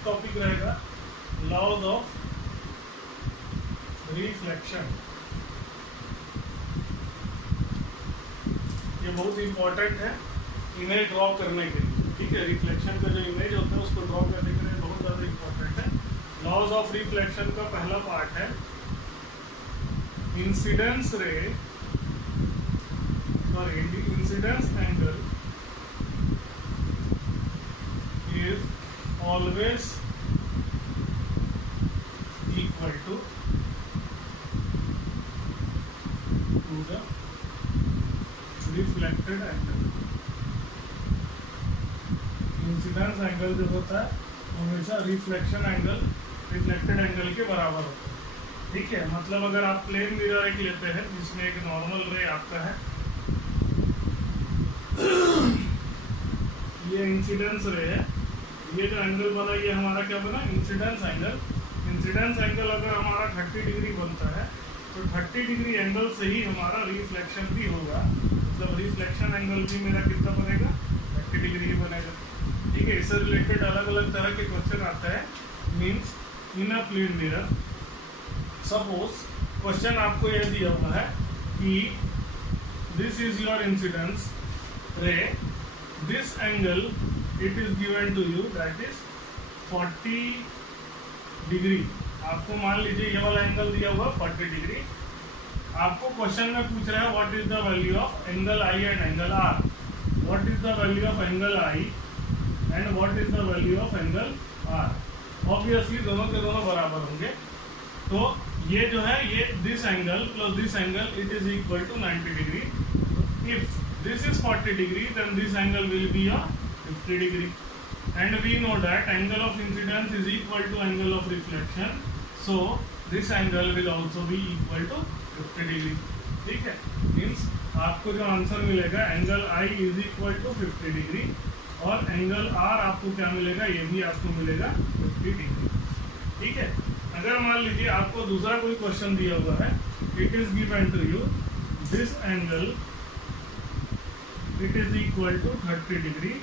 Next topic रहेगा laws of reflection. ये बहुत इंपॉर्टेंट है इमेज ड्रॉ करने के लिए, ठीक है। रिफ्लेक्शन का जो इमेज होता है उसको ड्रॉ करने के लिए बहुत ज़्यादा इंपॉर्टेंट है। लॉज ऑफ रिफ्लेक्शन का पहला पार्ट है incidence ray, sorry incidence angle is always equal to the reflected angle. Incidence angle जो होता है हमेशा रिफ्लेक्शन एंगल, रिफ्लेक्टेड एंगल के बराबर होता है, ठीक है। मतलब अगर आप प्लेन मिरर एक लेते हैं जिसमें एक नॉर्मल रे आता है, ये इंसिडेंस रे है, ये जो एंगल बना ये हमारा क्या बना, इंसिडेंस एंगल। इंसिडेंस एंगल अगर हमारा 30 डिग्री बनता है तो 30 डिग्री एंगल से ही हमारा रिफ्लेक्शन भी होगा, मतलब रिफ्लेक्शन एंगल भी मेरा कितना बनेगा, 30 डिग्री ही बनेगा, ठीक है। इससे रिलेटेड अलग अलग तरह के क्वेश्चन आता है। Means in a plane mirror, suppose question आपको यह दिया हुआ है कि this is your incidence ray, this angle it is given to you that is 40 degree. आपको मान लीजिए ये वाला एंगल दिया हुआ 40 डिग्री। आपको क्वेश्चन में पूछ रहा है what is the value of angle I and angle R, what is the value of angle I and what is the value of angle R. Obviously दोनों के दोनों बराबर होंगे, तो ये जो है ये this angle plus this angle it is equal to 90 degree. If this is 40 degree then this angle will be a 50 degree, and we know that angle of incidence is equal to angle of reflection, so this angle will also be equal to 50 degree, ठीक है। Means आपको जो answer मिलेगा angle I is equal to 50 degree और angle R आपको क्या मिलेगा, ये भी आपको मिलेगा 50 डिग्री, ठीक है। अगर मान लीजिए आपको दूसरा कोई क्वेश्चन दिया हुआ है, it is given to you this angle it is equal to 30 degree.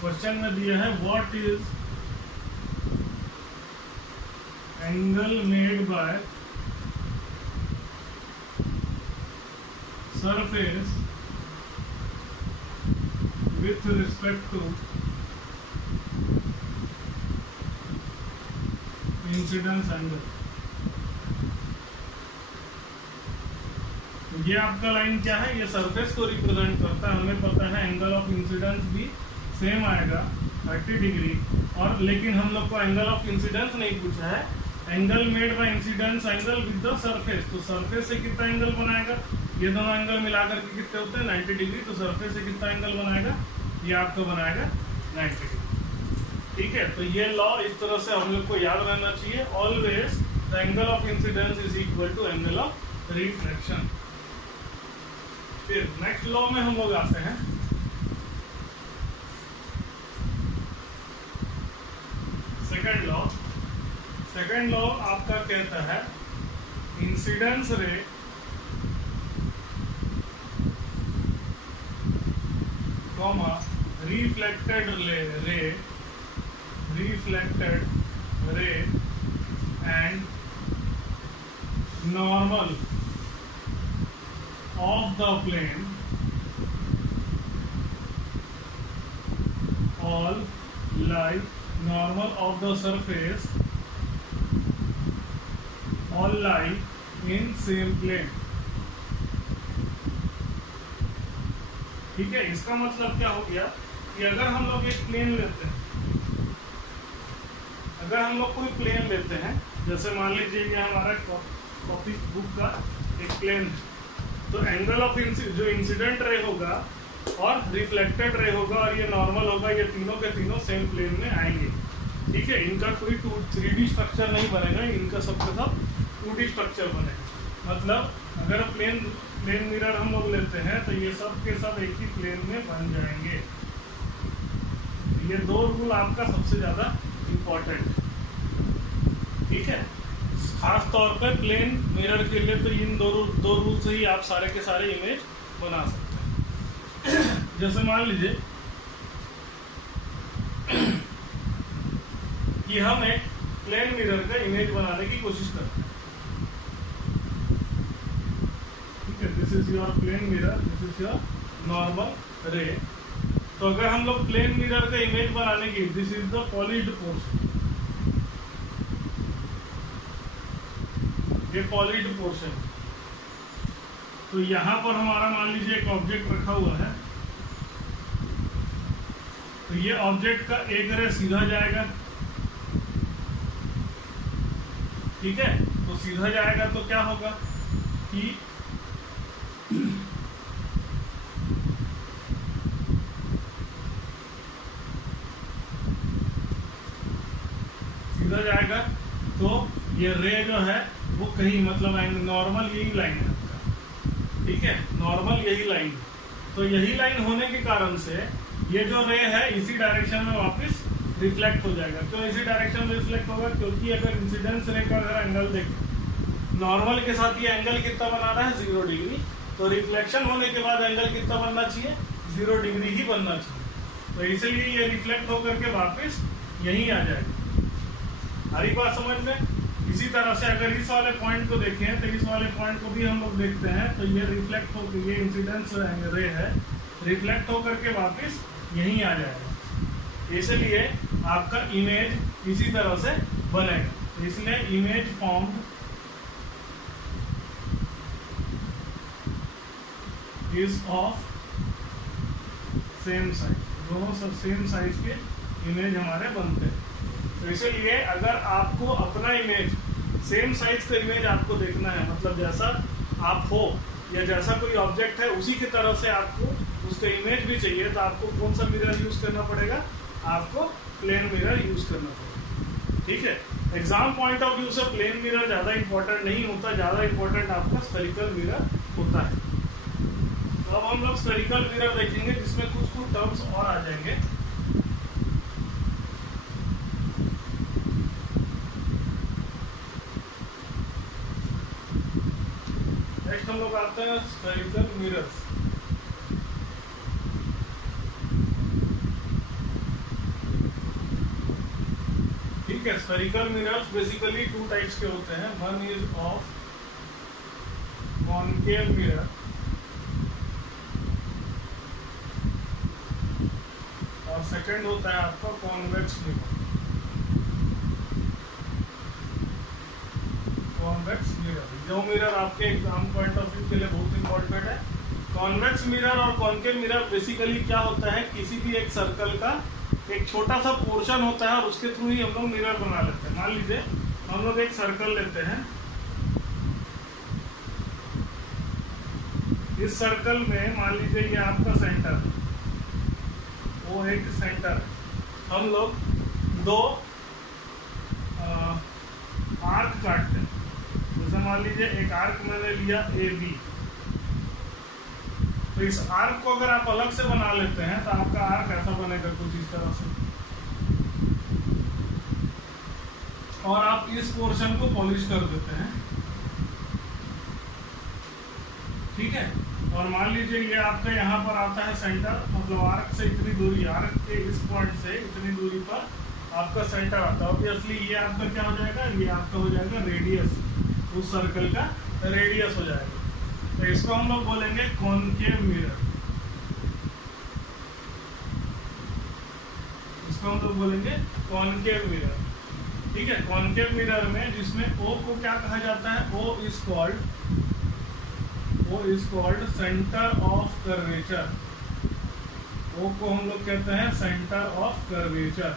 Question में दिया है what is angle made by surface with respect to incidence angle. ये आपका लाइन क्या है, ये सरफेस को रिप्रेजेंट करता है। हमें पता है एंगल ऑफ इंसिडेंस भी सेम आएगा 30 डिग्री, और लेकिन हम लोग को एंगल ऑफ इंसिडेंस नहीं पूछा है, angle made bye incidence angle with the surface. तो सरफेस से कितना एंगल बनाएगा, ये दोनों एंगल मिलाकर के कितने होते हैं 90 डिग्री, तो सरफेस से कितना एंगल बनाएगा, ये आपका बनाएगा 90 डिग्री, ठीक है। तो ये लॉ इस तरह से हम लोग को याद रहना चाहिए, always the angle of incidence is equal to angle of reflection. फिर नेक्स्ट लॉ में हम लोग आते हैं, सेकंड लॉ। सेकंड लॉ आपका कहता है इंसिडेंस रे comma reflected ray and normal of the plane all lie, normal of the surface all lie in same plane, ठीक है। इसका मतलब क्या हो गया कि अगर हम लोग एक प्लेन लेते हैं, अगर हम लोग कोई प्लेन लेते हैं, जैसे मान लीजिए ये हमारा कॉपी बुक का एक प्लेन है, तो एंगल ऑफ जो इंसिडेंट रे होगा और रिफ्लेक्टेड रे होगा और ये नॉर्मल होगा, ये तीनों के तीनों सेम प्लेन में आएंगे, ठीक है। इनका कोई 3D स्ट्रक्चर नहीं बनेगा, इनका सबके सब 2D स्ट्रक्चर बनेगा। मतलब अगर प्लेन मिरर हम लोग लेते हैं तो ये सब के सब एक ही प्लेन में बन जाएंगे। ये दो रूल आपका सबसे ज्यादा इम्पोर्टेंट है, ठीक है। खास तौर पर प्लेन मिरर के लिए तो इन दो रूल से ही आप सारे के सारे इमेज बना सकते हैं। जैसे मान लीजिए कि हम एक प्लेन मिरर का इमेज बनाने की कोशिश करते हैं। ठीक है, this is your plane mirror, this is your normal ray. तो अगर हम लोग प्लेन मिरर का इमेज बनाने की, this is the polished portion, ये पॉलिश्ड पोर्शन। तो यहां पर हमारा मान लीजिए एक ऑब्जेक्ट रखा हुआ है, तो ये ऑब्जेक्ट का एक रे सीधा जाएगा। ठीक है, तो सीधा जाएगा तो क्या होगा कि सीधा जाएगा तो ये रे जो है वो कहीं मतलब नॉर्मल यही लाइन है आपका। ठीक है, नॉर्मल यही लाइन है। तो यही लाइन होने के कारण से ये जो रे है इसी डायरेक्शन में वापस रिफ्लेक्ट हो जाएगा। क्यों इसी डायरेक्शन में रिफ्लेक्ट होगा? क्योंकि अगर इंसिडेंस रे का अगर एंगल देखें, नॉर्मल के साथ ये एंगल कितना बना रहा है 0 डिग्री, तो रिफ्लेक्शन होने के बाद एंगल कितना बनना चाहिए 0 डिग्री ही बनना चाहिए। तो इसलिए ये रिफ्लेक्ट होकर के वापस यहीं आ जाएगा। हरी बात समझ में? इसी तरह से अगर इस वाले पॉइंट को देखें तो इस वाले पॉइंट को भी हम लोग देखते हैं, तो ये रिफ्लेक्ट होकर, ये इंसिडेंस रे है, रिफ्लेक्ट होकर के वापस यहीं आ जाएगा। इसलिए आपका इमेज इसी तरह से बनेगा। इसलिए image form is of same size, दोनों सब सेम साइज के इमेज हमारे बनते हैं। तो इसीलिए अगर आपको अपना इमेज सेम साइज का इमेज आपको देखना है, मतलब जैसा आप हो या जैसा कोई ऑब्जेक्ट है उसी की तरह से आपको उसका इमेज भी चाहिए, तो आपको कौन सा मिरर यूज करना पड़ेगा? आपको प्लेन मिरर यूज करना पड़ेगा। ठीक है, एग्जाम पॉइंट ऑफ व्यू से प्लेन मिरर ज्यादा इंपॉर्टेंट नहीं होता, ज्यादा इंपॉर्टेंट आपका स्फेरिकल मिरर होता है। तो अब हम लोग स्फेरिकल मिरर देखेंगे जिसमें कुछ कुछ टर्म्स और आ जाएंगे। नेक्स्ट हम लोग आते हैं स्फेरिकल मिरर्स। ठीक है, स्फेरिकल मिरर्स बेसिकली 2 टाइप्स के होते हैं। One is of concave mirror और सेकंड होता है आपका कॉन्वेक्स मिरर। कॉन्वेक्स मिरर, जो मिरर आपके एग्जाम पॉइंट ऑफ व्यू के लिए बहुत इंपॉर्टेंट है। कॉन्वेक्स मिरर और कॉनकेव मिरर बेसिकली क्या होता है, किसी भी एक सर्कल का एक छोटा सा पोर्शन होता है और उसके थ्रू ही हम लोग मिरर बना लेते हैं। मान लीजिए हम लोग एक सर्कल लेते हैं, इस सर्कल में मान लीजिए ये आपका सेंटर, वो एक सेंटर है। हम लोग 2 आर्क काटते हैं। जैसे मान लीजिए एक आर्क मैंने लिया AB, तो इस आर्क को अगर आप अलग से बना लेते हैं तो आपका आर्क ऐसा बनेगा कुछ इस तरह से, और आप इस पोर्शन को पॉलिश कर देते हैं। ठीक है, और मान लीजिए ये आपका यहाँ पर आता है सेंटर, मतलब आर्क से इतनी दूरी, आर्क के इस पॉइंट से इतनी दूरी पर आपका सेंटर आता है। ऑब्वियसली ये आपका क्या हो जाएगा, ये आपका हो जाएगा रेडियस, उस सर्कल का रेडियस हो जाएगा। तो इसको हम लोग बोलेंगे कॉनकेव मिरर, इसको हम लोग बोलेंगे कॉनकेव मिरर। ठीक है, कॉनकेव मिरर में जिसमें O को क्या कहा जाता है, O is called centre of curvature. O को हम लोग कहते हैं सेंटर ऑफ कर्वेचर।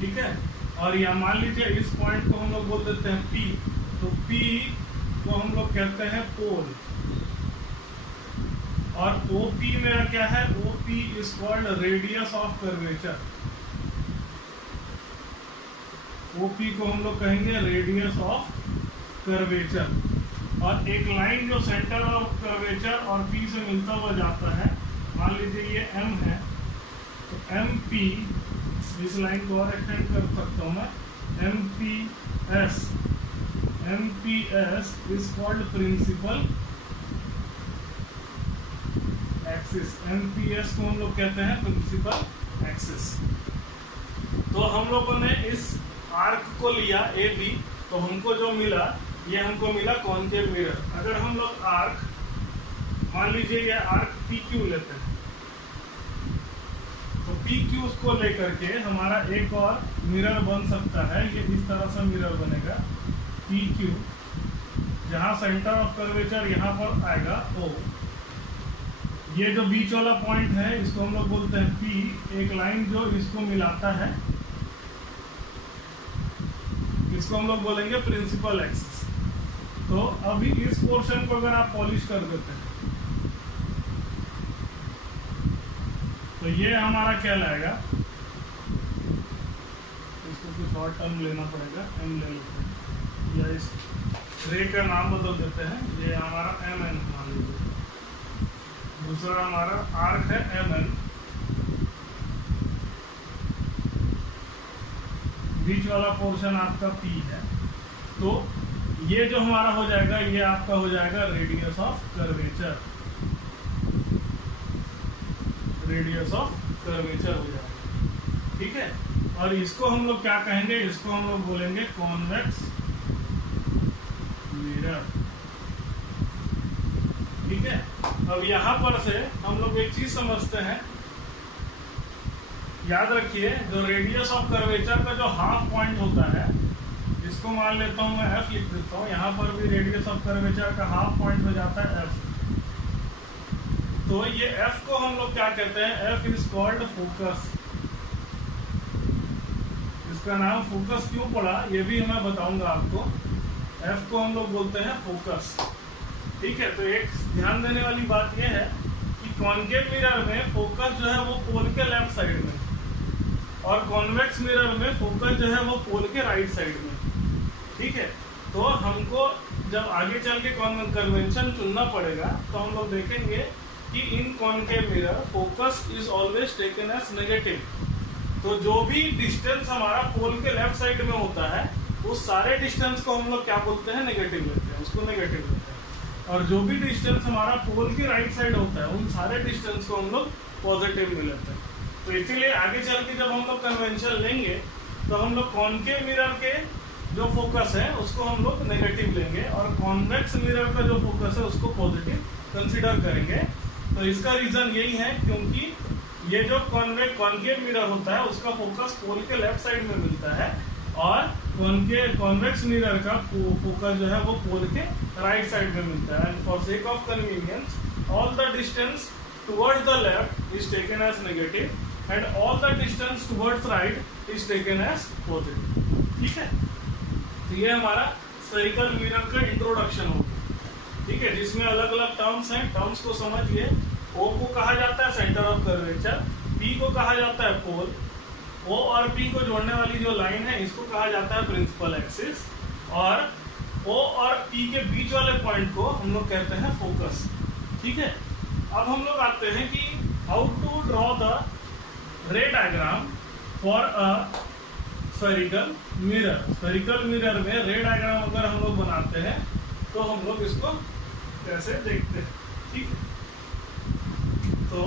ठीक है, और यहाँ मान लीजिए इस पॉइंट को हम लोग बोल देते हैं P, तो P को हम लोग कहते हैं पोल, और OP मेरा क्या है, OP is called radius of curvature. OP को हम लोग कहेंगे रेडियस ऑफ कर्वेचर। और एक लाइन जो सेंटर ऑफ कर्वेचर और P से मिलता हुआ जाता है, मान लीजिए ये M है, तो MP, इस लाइन को और एक्सटेंड कर सकता हूँ मैं, MPS is called principal axis. MPS को हम लोग कहते हैं प्रिंसिपल एक्सिस। तो हम लोगों ने इस आर्क को लिया ए बी, तो हमको जो मिला ये हमको मिला कॉनकेव मिरर। अगर हम लोग आर्क मान लीजिए ये आर्क पी क्यू लेते हैं, तो पी क्यू को लेकर के हमारा एक और मिरर बन सकता है। ये इस तरह से मिरर बनेगा पी क्यू, जहां सेंटर ऑफ कर्वेचर यहाँ पर आएगा ओ। ये जो बीच वाला पॉइंट है इसको हम लोग बोलते हैं पी, एक लाइन जो इसको मिलाता है इसको हम लोग बोलेंगे प्रिंसिपल एक्सिस। तो अभी इस पोर्शन को अगर आप पॉलिश कर देते हैं तो ये हमारा क्या लाएगा, इसको कुछ और टर्म लेना पड़ेगा, एम ले लेते हैं, या इस रे का नाम बदल देते हैं, ये हमारा एम एन मान लीजिए। दूसरा हमारा आर्क है एम एन, बीच वाला पोर्शन आपका पी है। तो ये जो हमारा हो जाएगा ये आपका हो जाएगा radius of curvature, radius of curvature हो जाएगा, ठीक है। और इसको हम लोग क्या कहेंगे, इसको हम लोग बोलेंगे कॉन्वेक्स मिरर, ठीक है। अब यहां पर से हम लोग एक चीज समझते हैं, याद रखिए जो रेडियस ऑफ कर्वेचर का जो हाफ पॉइंट होता है, इसको मान लेता हूं मैं एफ लिख देता हूं, यहां पर भी रेडियस ऑफ कर्वेचर का हाफ पॉइंट हो जाता है एफ। तो ये एफ को हम लोग क्या कहते हैं, एफ इज कॉल्ड फोकस। इसका नाम फोकस क्यों पड़ा ये भी मैं बताऊंगा आपको। एफ को हम लोग बोलते हैं फोकस, ठीक है। तो एक ध्यान देने वाली बात यह है कि कॉनकेव मिरर में फोकस जो है वो पोल के लेफ्ट साइड में, और कॉन्वेक्स मिरर में फोकस जो है वो पोल के राइट साइड में, ठीक है। तो हमको जब आगे चल के कन्वेंशन चुनना पड़ेगा तो हम लोग देखेंगे कि in concave mirror focus is always taken as negative. तो जो भी डिस्टेंस हमारा पोल के लेफ्ट साइड में होता है उस सारे डिस्टेंस को हम लोग क्या बोलते हैं, नेगेटिव लेते हैं, उसको नेगेटिव लेते हैं। और जो भी डिस्टेंस हमारा पोल के राइट साइड होता है उन सारे डिस्टेंस को हम लोग पॉजिटिव में लेते हैं। तो इसीलिए आगे चल के जब हम लोग कन्वेंशन लेंगे तो हम लोग कॉनकेव मिरर के जो फोकस है उसको हम लोग नेगेटिव लेंगे और कॉन्वेक्स मिरर का जो फोकस है उसको पॉजिटिव कंसीडर करेंगे। तो इसका रीजन यही है क्योंकि ये जो कॉनकेव मिरर होता है उसका फोकस पोल के लेफ्ट साइड में मिलता है, और कॉन्वेक्स मिरर का फोकस जो है वो पोल के राइट साइड में मिलता है। And for sake of convenience all the distance towards the left is taken as negative and all the distance towards right is taken as positive, ठीक है। तो ये हमारा स्फेरिकल मिरर का इंट्रोडक्शन होगा, ठीक है, जिसमें अलग अलग टर्म्स हैं। टर्म्स को समझिए, O को कहा जाता है सेंटर ऑफ कर्वेचर, P को कहा जाता है पोल, O और P को जोड़ने वाली जो लाइन है इसको कहा जाता है प्रिंसिपल एक्सिस, और O और P के बीच वाले पॉइंट को हम लोग कहते हैं फोकस, ठीक है। अब हम लोग आते हैं कि how to draw the ray diagram for a spherical mirror. Spherical mirror में रे डायग्राम अगर हम लोग बनाते हैं तो हम लोग इसको कैसे देखते हैं, ठीक है। तो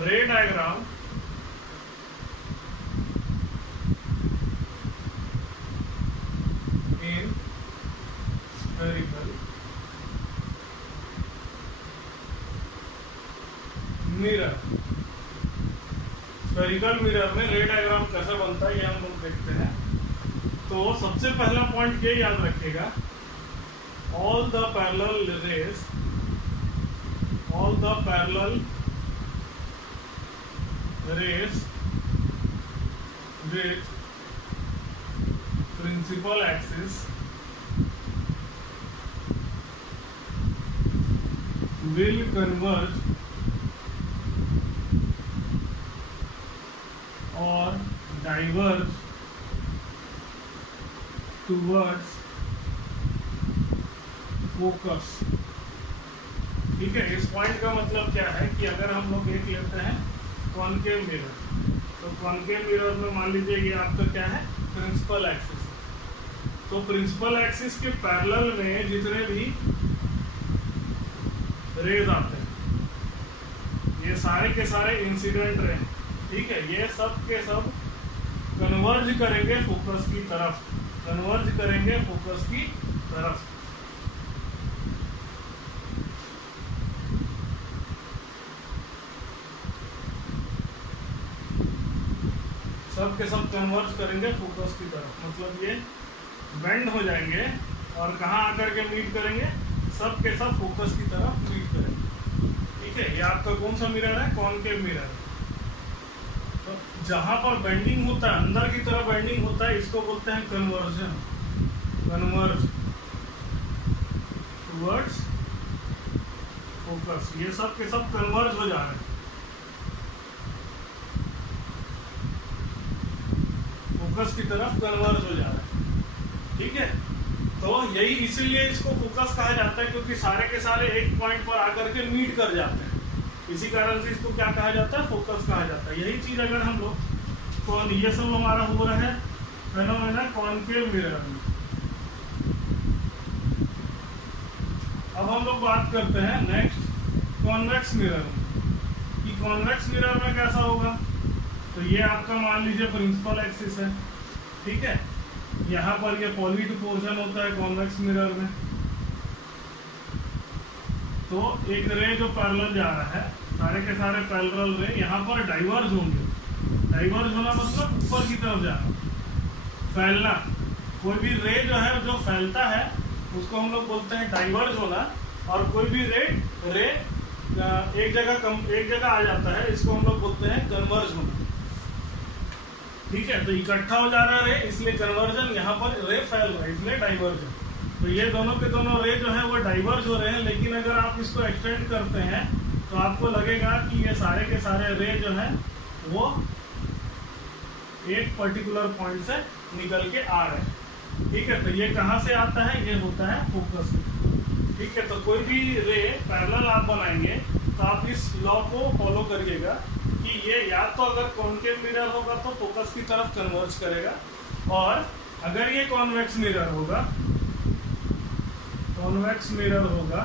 रे diagram in spherical mirror, spherical mirror में रे डायग्राम कैसे बनता है ये हम लोग देखते हैं। तो सबसे पहला पॉइंट ये याद रखिएगा, all the parallel rays with principal axis will converge or diverge towards focus, ठीक है। इस पॉइंट का मतलब क्या है कि अगर हम लोग एक लेते हैं कॉनकेव मिरर, तो कॉनकेव मिरर में मान लीजिए ये आपका क्या है, प्रिंसिपल एक्सिस। तो प्रिंसिपल एक्सिस के पैरेलल में जितने भी रेज आते हैं ये सारे के सारे इंसिडेंट रे, ठीक है, ये सब के सब कन्वर्ज करेंगे फोकस की तरफ, कन्वर्ज करेंगे फोकस की तरफ। सब के सब कन्वर्ज करेंगे फोकस की तरफ, मतलब ये बेंड हो जाएंगे और कहाँ आकर के मीट करेंगे, सब के सब फोकस की तरफ मीट करेंगे। ठीक है, ये आपका कौन सा मिरर है, कॉनकेव मिरर। तो जहां पर बेंडिंग होता है, अंदर की तरफ बेंडिंग होता है, इसको बोलते हैं कन्वर्जन, कन्वर्ज टुवर्ड्स फोकस। ये सब के सब कन्वर्ज हो जा रहे हैं, फोकस की तरफ कन्वर्ज हो जा रहा है। ठीक है, तो यही इसीलिए इसको फोकस कहा जाता है, क्योंकि सारे के सारे एक पॉइंट पर आकर के मीट कर जाते हैं, इसी कारण से इसको क्या कहा जाता है, फोकस कहा जाता है। यही चीज अगर हम लोग कौन, ये सब हमारा हो रहा है फेनोमेना कॉनकेव मिरर में। अब हम लोग बात करते हैं नेक्स्ट कॉन्वेक्स मिरर में, कि कॉन्वेक्स मिरर में कैसा होगा। तो ये आपका मान लीजिए प्रिंसिपल एक्सिस है, ठीक है, यहाँ पर ये पॉलीड पोर्शन होता है कॉन्वेक्स मिरर में। तो एक रे जो पैरेलल जा रहा है, सारे के सारे पैरेलल रे यहाँ पर डाइवर्ज होंगे। डाइवर्ज होना मतलब ऊपर की तरफ जाना, फैलना। कोई भी रे जो है जो फैलता है उसको हम लोग बोलते हैं डाइवर्ज होना, और कोई भी रे एक जगह आ जाता है, इसको हम लोग बोलते हैं कन्वर्ज होना। ठीक है, तो इकट्ठा हो जा रहा है रे, इसलिए कन्वर्जन, यहाँ पर रे फैल रहा है इसलिए डाइवर्जन। तो ये दोनों के दोनों रे जो है वो डाइवर्ज हो रहे हैं, लेकिन अगर आप इसको एक्सटेंड करते हैं तो आपको लगेगा कि ये सारे के सारे रे जो है वो एक पर्टिकुलर पॉइंट से निकल के आ रहे हैं। ठीक है, तो ये कहाँ से आता है, ये होता है फोकस। ठीक है, तो कोई भी रे पैरेलल आप बनाएंगे तो आप इस लॉ को फॉलो करिएगा कि ये या तो अगर कॉनकेव मिरर होगा तो फोकस की तरफ कन्वर्ज करेगा, और अगर ये कॉन्वेक्स मिरर होगा, कॉन्वेक्स मिरर होगा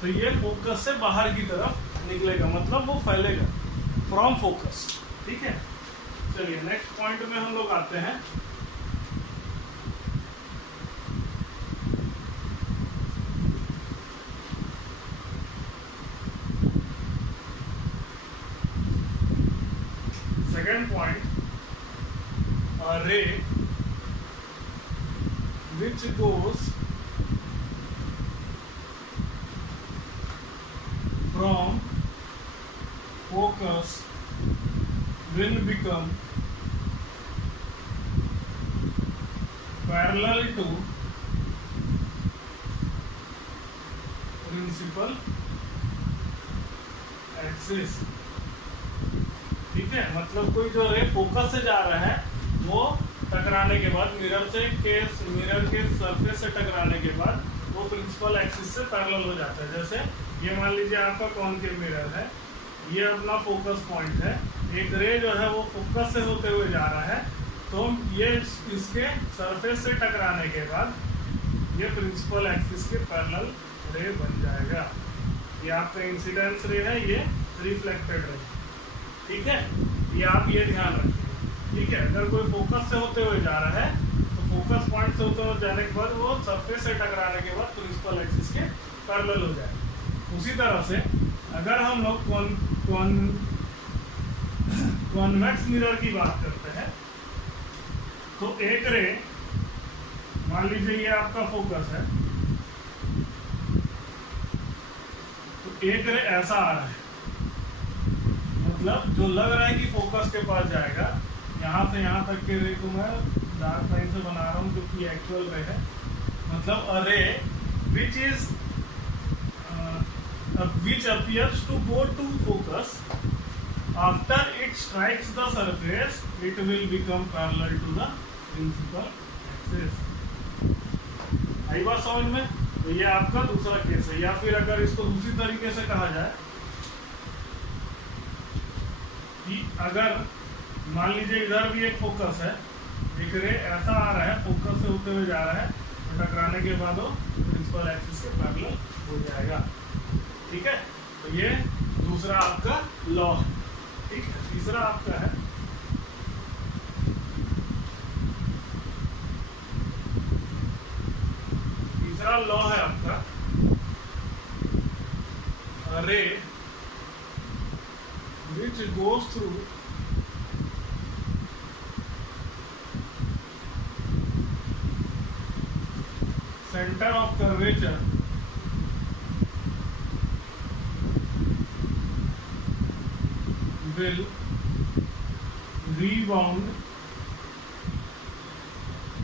तो ये फोकस से बाहर की तरफ निकलेगा, मतलब वो फैलेगा फ्रॉम फोकस। ठीक है, चलिए नेक्स्ट पॉइंट में हम लोग आते हैं। Second point, a ray which goes from focus will become parallel to principal axis। ठीक है, मतलब कोई जो रे फोकस से जा रहा है वो टकराने के बाद मिरर के सरफेस से टकराने के बाद वो प्रिंसिपल एक्सिस से पैरेलल हो जाता है। जैसे ये मान लीजिए आपका कॉनकेव मिरर है, ये अपना फोकस पॉइंट है, एक रे जो है वो फोकस से होते हुए जा रहा है, तो ये इसके सरफेस से टकराने के बाद ये प्रिंसिपल एक्सिस के पैरेलल रे बन जाएगा। ये आपका इंसिडेंस रे है, ये रिफ्लेक्टेड रे। ठीक है, ये आप ये ध्यान रखिए। ठीक है, अगर कोई फोकस से होते हुए जा रहा है तो फोकस पॉइंट से होते हुए जाने के बाद वो सरफेस से टकराने के बाद प्रिंसिपल एक्सिस के पैरेलल हो जाए। उसी तरह से अगर हम लोग कॉन्वेक्स मिरर की बात करते हैं तो एक रे, मान लीजिए ये आपका फोकस है, तो एक रे ऐसा आ रहा है, मतलब जो लग रहा है कि फोकस के पास जाएगा, यहाँ से यहाँ तक के रे को मैं डार्क लाइन से बना रहा हूँ क्योंकि एक्चुअल रे है। मतलब अ रे which appears to go to focus, after it strikes the surface it will become parallel to the principal axis। आई बात समझ में? तो ये आपका दूसरा केस है। या फिर अगर इसको दूसरी तरीके से कहा जाए कि अगर मान लीजिए इधर भी एक फोकस है, एक रे ऐसा आ रहा है, फोकस से होते हुए जा रहा है, तो टकराने के बाद वो प्रिंसिपल एक्सिस के पैरेलल हो जाएगा। ठीक है, तो ये दूसरा आपका लॉ, ठीक है। तीसरा आपका है लॉ है आपका रे which goes through center of curvature will rebound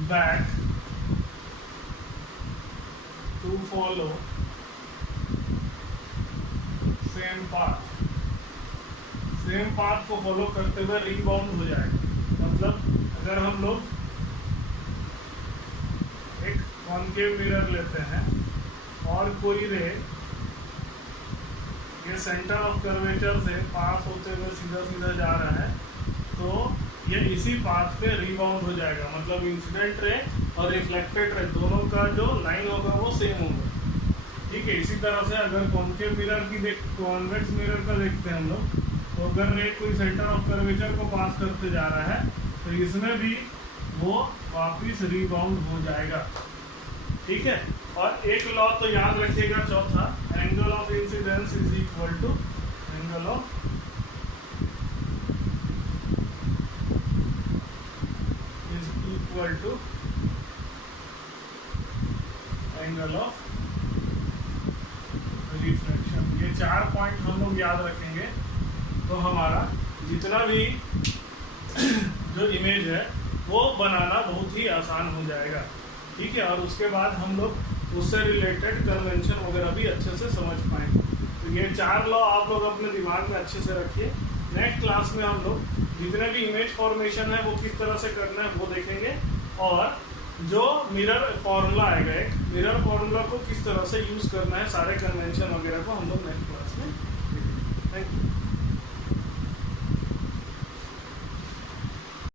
back to follow same path को फॉलो करते हुए रीबाउंड हो जाएगा। मतलब अगर हम लोग एक कॉनकेव मिरर लेते हैं और कोई रे ये सेंटर ऑफ कर्वेचर से पास होते हुए सीधा सीधा जा रहा है, तो ये इसी पाथ पे रीबाउंड हो जाएगा। मतलब इंसिडेंट रे और रिफ्लेक्टेड रे दोनों का जो लाइन होगा वो सेम होगा, ठीक है। इसी तरह से अगर कॉनकेव मिरर की कॉन्वेक्स मिरर का देखते हैं हम लोग, तो अगर रे कोई सेंटर ऑफ कर्वेचर को पास करते जा रहा है तो इसमें भी वो वापिस रीबाउंड हो जाएगा, ठीक है। और एक लॉ तो याद रखिएगा, चौथा, angle of incidence is equal to angle of angle of reflection. ये 4 पॉइंट हम लोग याद रखेंगे तो हमारा जितना भी जो इमेज है वो बनाना बहुत ही आसान हो जाएगा, ठीक है। और उसके बाद हम लोग उससे रिलेटेड कन्वेंशन वगैरह भी अच्छे से समझ पाएंगे। तो ये 4 लॉ आप लोग अपने दिमाग में अच्छे से रखिए। नेक्स्ट क्लास में हम लोग जितने भी इमेज फॉर्मेशन है वो किस तरह से करना है वो देखेंगे, और जो मिरर फॉर्मूला आएगा, एक मिरर फॉर्मूला को किस तरह से यूज करना है, सारे कन्वेंशन वगैरह को हम लोग नेक्स्ट क्लास में देखेंगे। Thank you.